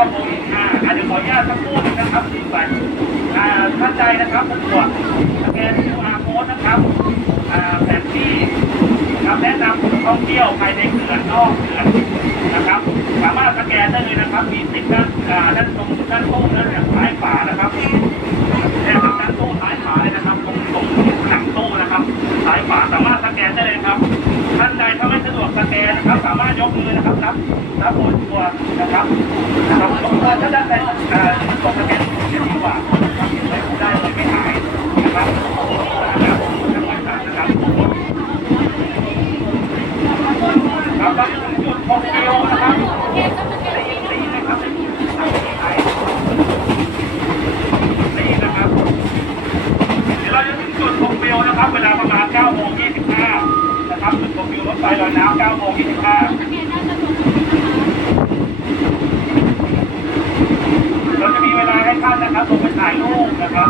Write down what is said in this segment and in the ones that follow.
สักครู่นึงนะครับที่ไปอ่าท่านใดนะครับสะดวกสแกน QR code นะครับอ่าแผนที่ครับแนะนำท่องเที่ยวภายในเขื่อนนอกเขื่อนนะครับ สามารถสแกนได้เลยนะครับ มีติดด้านอ่าด้านตรงด้านตู้ด้านซ้ายขวานะครับ นะครับสามารถยกมือนะครับรับรับโอนตัวนะครับนะครับยกมือถ้าด้านใดอ่าสะดวสแกนจะดีกว่านะครับไม่ได้เลยไม่หายนะครับนะครับนะครับครับตอนนี้ถึงจุดหกกิโลนะครับนี่นะครับนี่นะครับเดี๋ยวเราจะถึงจุดชมวิวนะครับ เวลาประมาณ9โมง25 นะครับจุดชมวิวรถไฟลอยน้ำ9โมง25เราจะมีเวลาให้ท่านนะครับลงไปถ่ายรูปนะครับ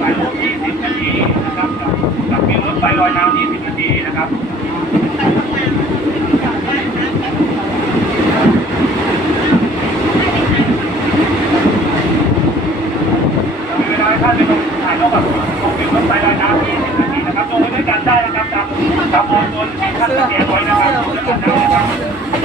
ถ่ายรูป20นาทีนะครับกับกับวิวรถไฟลอยน้ำ20นาทีนะครับเรามีเวลาให้ท่านไปลงถ่ายรูปกับชมวิวรถไฟ ได้นะครับตามตามมอญชนที่ท่านสแกนไว้นะครับลงด้วยกันได้นะครับ